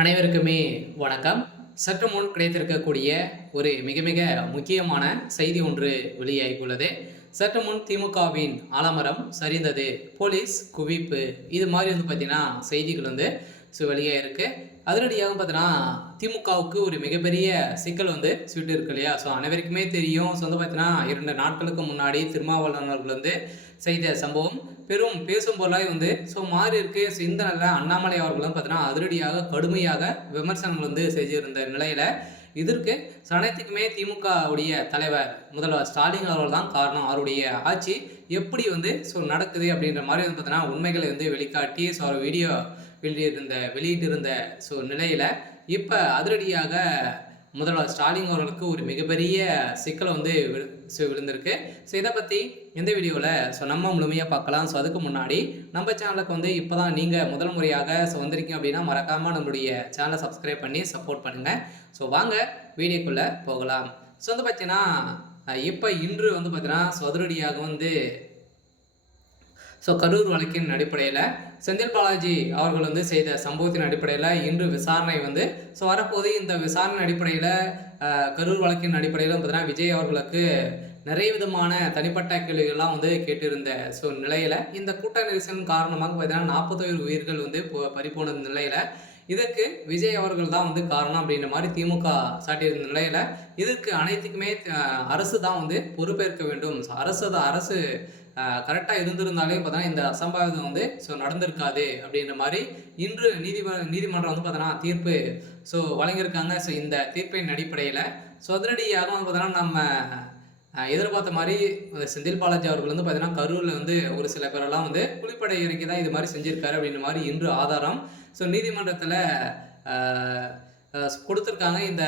அனைவருக்குமே வணக்கம். சற்று முன் கிடைத்திருக்கக்கூடிய ஒரு மிக மிக முக்கியமான செய்தி ஒன்று வெளியாகியுள்ளது. சற்று முன் திமுகவின் ஆலமரம் சரிந்தது, போலீஸ் குவிப்பு, இது மாதிரி பார்த்தீங்கன்னா செய்திகள் வெளியாயிருக்கு. அதிரடியாக பார்த்தீங்கன்னா திமுகவுக்கு ஒரு மிகப்பெரிய சிக்கல் சுட்டு இருக்கு இல்லையா? ஸோ அனைவருக்குமே தெரியும். பார்த்தீங்கன்னா 2 நாட்களுக்கு முன்னாடி திருமாவளவன் அவர்கள் செய்த சம்பவம் பெரும் பேசும் பொருளாய் மாறி இருக்கு. இந்த நிலையில் அண்ணாமலை அவர்களும் பார்த்தீங்கன்னா அதிரடியாக கடுமையாக விமர்சனங்கள் செஞ்சிருந்த நிலையில இதற்கு அனைத்துக்குமே திமுக உடைய தலைவர் முதல்வர் ஸ்டாலின் அவர்கள் தான் காரணம். அவருடைய ஆட்சி எப்படி நடக்குது அப்படின்ற மாதிரி பார்த்தீங்கன்னா உண்மைகளை வெளிக்காட்டி அவர் வீடியோ வெளியிட்டிருந்த நிலையில இப்ப அதிரடியாக முதல்வர் ஸ்டாலின் அவர்களுக்கு ஒரு மிகப்பெரிய சிக்கல் விழுந்திருக்கு. இதை பற்றி இந்த வீடியோவில் நம்ம முழுமையாக பார்க்கலாம். அதுக்கு முன்னாடி நம்ம சேனலுக்கு இப்போ தான் நீங்கள் முதல் முறையாக வந்திருக்கீங்க அப்படின்னா மறக்காமல் நம்மளுடைய சேனலை சப்ஸ்கிரைப் பண்ணி சப்போர்ட் பண்ணுங்கள். வாங்க வீடியோக்குள்ளே போகலாம். பார்த்தீங்கன்னா இப்போ இன்று பார்த்தீங்கன்னா அதிரடியாக கரூர் வழக்கின் அடிப்படையில் செந்தில் பாலாஜி அவர்கள் செய்த சம்பவத்தின் அடிப்படையில் இன்று விசாரணை வரப்போது. இந்த விசாரணை அடிப்படையில் கரூர் வழக்கின் அடிப்படையில் பார்த்தீங்கன்னா விஜய் அவர்களுக்கு நிறைய விதமான தனிப்பட்ட கேள்விகள்லாம் கேட்டிருந்த நிலையில் இந்த கூட்ட நெரிசலின் காரணமாக பார்த்தீங்கன்னா 41 உயிர்கள் பறிபோன நிலையில் இதற்கு விஜய் அவர்கள் தான் காரணம் அப்படின்ற மாதிரி திமுக சாட்டியிருந்த நிலையில் இதற்கு அனைத்துக்குமே அரசு தான் பொறுப்பேற்க வேண்டும். அரசு கரெக்டாக இருந்திருந்தாலே பார்த்தீங்கன்னா இந்த அசம்பாவிதம் நடந்திருக்காது அப்படின்ற மாதிரி இன்று நீதிமன்றம் பார்த்தீங்கன்னா தீர்ப்பு வழங்கியிருக்காங்க. இந்த தீர்ப்பின் அடிப்படையில் அதிரடியாக பார்த்தீங்கன்னா நம்ம எதிர்பார்த்த மாதிரி செந்தில் பாலாஜி அவர்கள் பார்த்தீங்கன்னா கரூரில் ஒரு சில பேரெல்லாம் குளிப்படை இறக்கி தான் இது மாதிரி செஞ்சிருக்காரு அப்படின்ற மாதிரி இன்று ஆதாரம் நீதிமன்றத்தில் கொடுத்துருக்காங்க. இந்த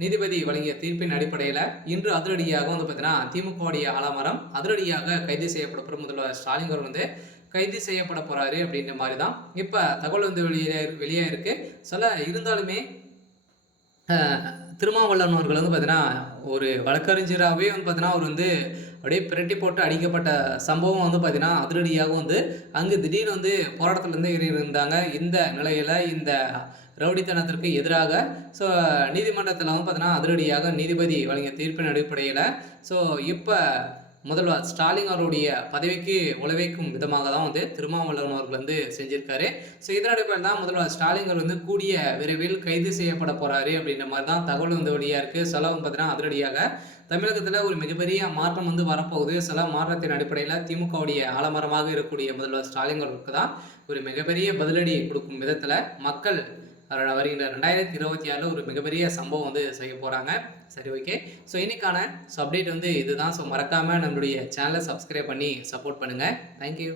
நீதிபதி வழங்கிய தீர்ப்பின் அடிப்படையில் இன்று அதிரடியாக பார்த்தீங்கன்னா திமுகவுடைய ஆலமரம் அதிரடியாக கைது செய்யப்பட போகிற முதல்வர் ஸ்டாலின் அவர்கள் கைது செய்யப்பட போகிறாரு அப்படின்ற மாதிரி தான் இப்போ தகவல் வெளியே இருக்குது. இருந்தாலுமே திருமாவளவன் அவர்கள் பார்த்தீங்கன்னா ஒரு வழக்கறிஞராகவே பார்த்தீங்கன்னா அவர் அப்படியே பிரட்டி போட்டு அடிக்கப்பட்ட சம்பவம் பார்த்தீங்கன்னா அதிரடியாக அங்கு திடீர்னு போராட்டத்திலேருந்து இருந்தாங்க. இந்த நிலையில் இந்த ரவுடித்தனத்திற்கு எதிராக நீதிமன்றத்தில் பார்த்தீங்கன்னா அதிரடியாக நீதிபதி வழங்கிய தீர்ப்பின் அடிப்படையில் இப்போ முதல்வர் ஸ்டாலின் அவருடைய பதவிக்கு உழவைக்கும் விதமாக தான் திருமாவளவன் அவர்கள் செஞ்சிருக்காரு. இதன் அடிப்படையில் தான் முதல்வர் ஸ்டாலின் அவர் கூடிய விரைவில் கைது செய்யப்பட போறாரு அப்படின்ற மாதிரி தான் தகவல் வெளியாக இருக்கு. பார்த்தீங்கன்னா அதிரடியாக தமிழகத்தில் ஒரு மிகப்பெரிய மாற்றம் வரப்போகுது. மாற்றத்தின் அடிப்படையில் திமுகவுடைய ஆலமரமாக இருக்கக்கூடிய முதல்வர் ஸ்டாலின் அவர்களுக்கு தான் ஒரு மிகப்பெரிய பதிலடி கொடுக்கும் விதத்தில் மக்கள் வருகின்ற 2026 ஒரு மிகப்பெரிய சம்பவம் செய்ய போகிறாங்க. சரி, ஓகே. இன்னைக்கான அப்டேட் இதுதான். மறக்காமல் நம்மளுடைய சேனலை சப்ஸ்கிரைப் பண்ணி சப்போர்ட் பண்ணுங்கள். தேங்க்யூ.